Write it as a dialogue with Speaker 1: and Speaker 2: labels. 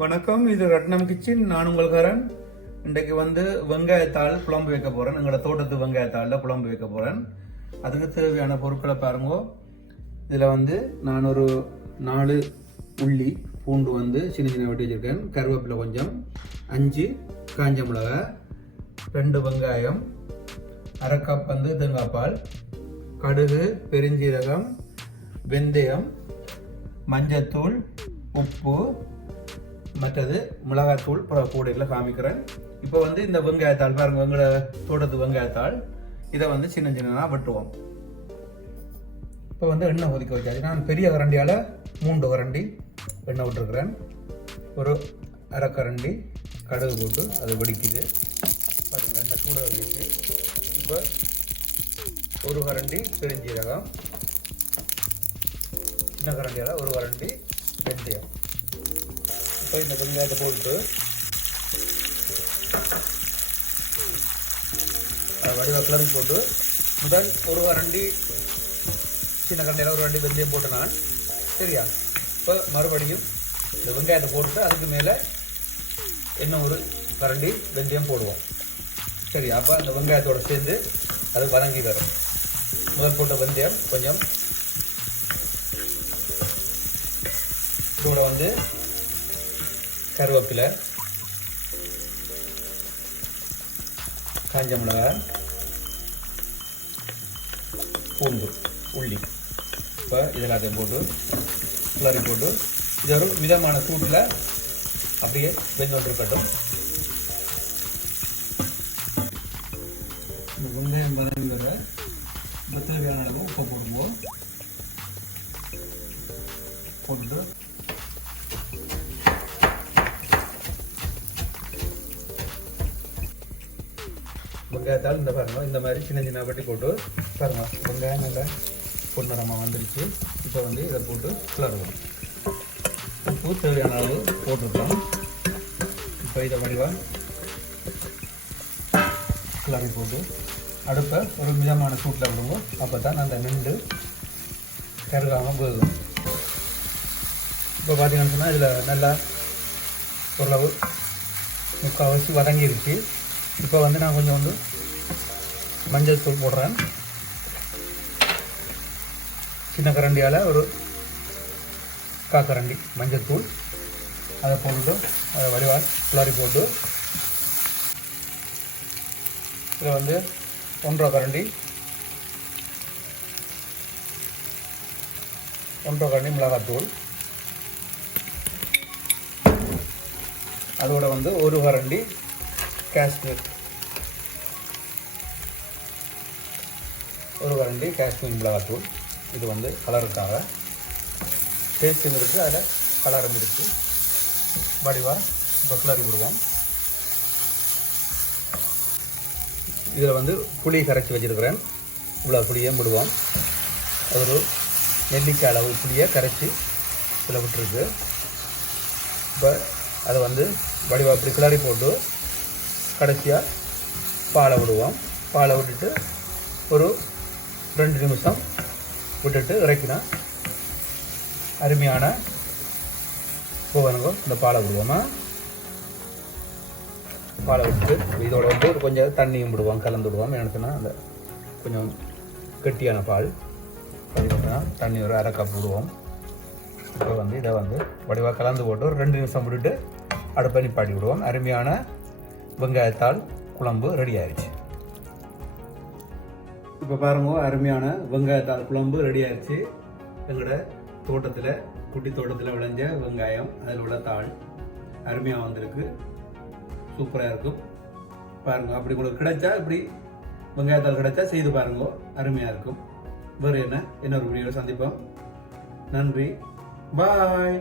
Speaker 1: வணக்கம் இது ரட்னம் கிச்சன். நான் உங்களுக்காரன் இன்றைக்கு வந்து வெங்காயத்தாள் குழம்பு வைக்க போகிறேன் எங்களோட தோட்டத்து வெங்காயத்தாளில் குழம்பு வைக்க போகிறேன் அதுக்கு தேவையான பொருட்களை பாருங்க. இதில் வந்து நான் ஒரு நாலு உள்ளி பூண்டு வந்து சின்ன சின்ன வெட்டி வச்சுருக்கேன். கருவேப்பிலை கொஞ்சம் அஞ்சு காஞ்ச மிளகாய் ரெண்டு வெங்காயம் அரை கப் வந்து தேங்காய்பால் கடுகு பெருஞ்சீரகம் வெந்தயம் மஞ்சத்தூள் உப்பு மற்றது மிளகாத்தூள் அப்புறம் கூடையில் காமிக்கிறேன். இப்போ வந்து இந்த வெங்காயத்தாள் பாருங்க எங்களோட தோட்டத்து வெங்காயத்தாள். இதை வந்து சின்ன சின்னதாக வெட்டுவோம். இப்போ வந்து எண்ணெய் கொதிக்க வச்சாச்சு. நான் பெரிய கரண்டியால் மூன்று கரண்டி எண்ணெய் விட்டுருக்குறேன். ஒரு அரை கரண்டி கடுகு போட்டு அது வெடிக்குது. பாருங்கள் எண்ணெய் சூட வந்துச்சு இப்போ ஒரு கரண்டி பெருஞ்சீரகம். சின்ன கரண்டியால் ஒரு கரண்டி வெந்தயம். இப்போ இந்த வெங்காயத்தை போட்டு வடிவ கிளறி போட்டு முதல் ஒரு வரண்டி சின்ன கண்டையில் ஒரு கரண்டி வெந்தயம் போட்டு நான். சரியா? இப்போ மறுபடியும் இந்த வெங்காயத்தை போட்டுட்டு அதுக்கு மேலே இன்னும் ஒரு கரண்டி வெந்தயம் போடுவோம். சரி அப்போ அந்த வெங்காயத்தோட சேர்ந்து அது வதங்கி வரும். முதல் போட்ட வெந்தயம் கொஞ்சம் இதோட வந்து கருவேப்பிலை காஞ்ச மிளகா பூண்டு உள்ளி. இப்போ இதெல்லாத்தையும் போட்டு கிளறி போட்டு இது ஒரு மிதமான சூட்டில் அப்படியே வெந்து இருக்கட்டும் வெங்காயம் வதங்கி வர தேவையான அளவு உப்பு போடுவோம் போட்டுட்டு வெங்காயத்தால் இந்த பாருங்க இந்த மாதிரி சின்ன சின்ன பட்டி போட்டு பாருங்க வெங்காயம் நல்லா பொன்னரமாக வந்துருச்சு. இப்போ வந்து இதை போட்டு கிளறுவோம். உப்பு தேவையான அளவு போட்டுருக்கோம். இப்போ இதை வடிவா கிளறி போட்டு அடுப்பை ஒரு மிதமான சூட்டில் விடுவோம். அப்போ தான் அந்த நெண்டு கருகாமல் போகும். இப்போ பார்த்தீங்கன்னு சொன்னால் இதில் நல்லா ஓரளவு முக்கால்வாசி வதங்கிருச்சு. இப்போ வந்து நான் கொஞ்சம் வந்து மஞ்சள் தூள் போடுறேன். சின்ன கரண்டியால் ஒரு காக்கரண்டி மஞ்சள் தூள். அதை போட்டுட்டு அதை வடிவால் கிளறி போட்டு இதில் வந்து ஒன்றரை கரண்டி ஒன்றரை கரண்டி மிளகாத்தூள். அதோட வந்து ஒரு கரண்டி காஷ்மீர். ஒரு வரண்டி காஷ்மீர் மிளகாத்தூள். இது வந்து கலருக்காக. டேஸ்ட்டும் இருக்குது அதில் கலரும் இருக்குது வடிவா இப்போ கிளறி விடுவோம் இதில் வந்து புளி கரைச்சி வச்சுருக்கிறேன். இவ்வளோ புளியும் விடுவோம் அது ஒரு நெல்லிக்காய் அளவு புளியை கரைச்சி இதில் விட்டுருக்கு. இப்போ அதை வந்து வடிவா இப்படி கிளறி போட்டு கடைசியாக பாலை விடுவோம். பாலை விட்டுட்டு ஒரு ரெண்டு நிமிஷம் விட்டுட்டு இறக்கினா அருமையான போவனுங்க இந்த பாலை விடுவோமா? பாலை விட்டுட்டு இதோட வந்து கொஞ்சம் தண்ணியும் விடுவோம் கலந்து விடுவோம். எனக்குன்னா அந்த கொஞ்சம் கெட்டியான பால். தண்ணி ஒரு அரை கப் விடுவோம். இப்போ வந்து இதை வந்து வடிவாக கலந்து போட்டு ஒரு ரெண்டு நிமிஷம் விட்டுட்டு அடுப்பை நிப்பாட்டி விடுவோம். அருமையான வெங்காயத்தால் குழம்பு ரெடி ஆயிடுச்சு இப்போ பாருங்க அருமையான வெங்காயத்தால் குழம்பு ரெடி ஆயிடுச்சு எங்களோட தோட்டத்தில் குட்டி தோட்டத்தில் விளைஞ்ச வெங்காயம் அதில் உள்ள தாள் அருமையாக வந்திருக்கு. சூப்பராக இருக்கும். பாருங்க அப்படி உங்களுக்கு கிடைச்சா இப்படி வெங்காயத்தால் கிடைச்சா செய்து பாருங்க அருமையாக இருக்கும். வேறு என்ன? இன்னொரு வீடியோவில் சந்திப்போம். நன்றி. பாய்.